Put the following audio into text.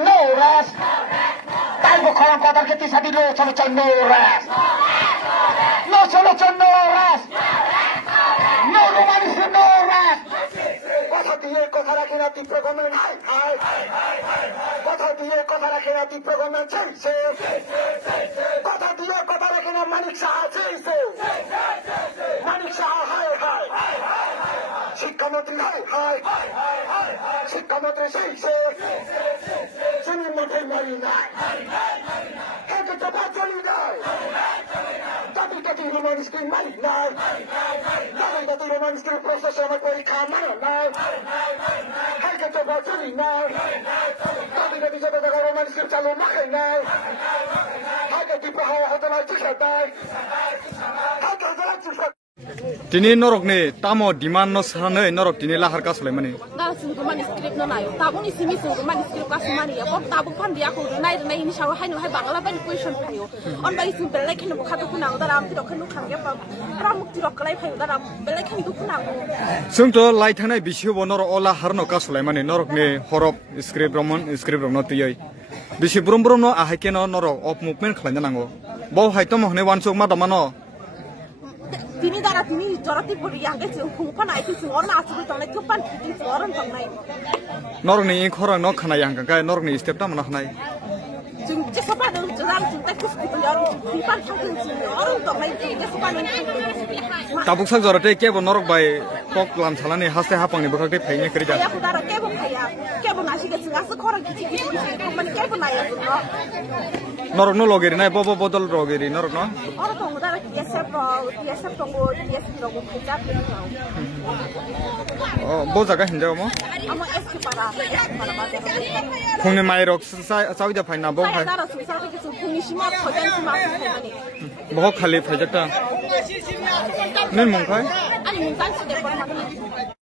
No rest. Talgo con kadar ke tisadi no solution no rest. No solution no rest. No romanism no rest. কথা দিয়ে কথা রাখে না তীব্র government কথা দিয়ে কথা রাখে না তীব্র গভর্নমেন্ট চাইছে কথা দিয়ে কথা রাখে না মানিক সাহা চাইছে মানিক সাহা হায় হায় শিক্ষামন্ত্রী হায় হায় শিক্ষামন্ত্রী চাইছে তিনি মাঠে মারি নাই একে চাপা চলি নাই তাদের কাছে রোমান স্ক্রিন মারি নাই তাদের কাছে রোমান স্ক্রিন প্রসেস আমার পরীক্ষা মানা নাই একে চাপা চলি নাই তাদের কাছে যত টাকা রোমান স্ক্রিন চালু রাখে নাই একে টিপা হওয়া হতে নাই চিঠা দেয় একে যারা চিঠা Tini norok ni tamo demand no sana norok tini lahar kas le mani. Dah sungguh manis skrip no nayo. Tabung isi mi sungguh manis skrip kas mani ya. Kok tabung pan dia aku nai ini sawo hai no hai bangla ban question payo. On bai sung belai kena buka tu kunang dalam tidak kena kangge pa. Pramuk tidak kelai payo dalam belai kena tu kunang. Sung to lai thana bishu bo norok ola har no kas le mani norok ni horop skrip roman skrip rom no tiyai. Bishi brum brum no ahai ke no norok of movement khlanya nango. Bo hai to mohne wansuk ma damano. Tini darah tini jorati beri yang kecil, kumpulan itu semua orang asal itu orang kumpulan itu semua orang tangnai. Norok ni korang nok khana yang kai norok ni step ta mana khanai. Jumlah siapa ada orang cinta kuskupan orang kumpulan itu orang tangnai jadi siapa ni. Tabuk sak jorate ke bo norok bai kok lam salani haste hapang ni bakal te phainya keri ja. Ya aku darah ke bo nasi kecil nasi korang kecil kumpulan ke bo naya semua. Norok no logeri nai bo bodol logeri norok no. Orang tunggu darah biasa tunggu kerja gitu. Oh, bo jaga hinja mo. Amo eski para baca. Khungni mai rok sawi da phaina bo phai. Darah susah begitu khungni sima khojan sima khani. Bo khali phai jakta. Nen mong khai. Ani mungkin sih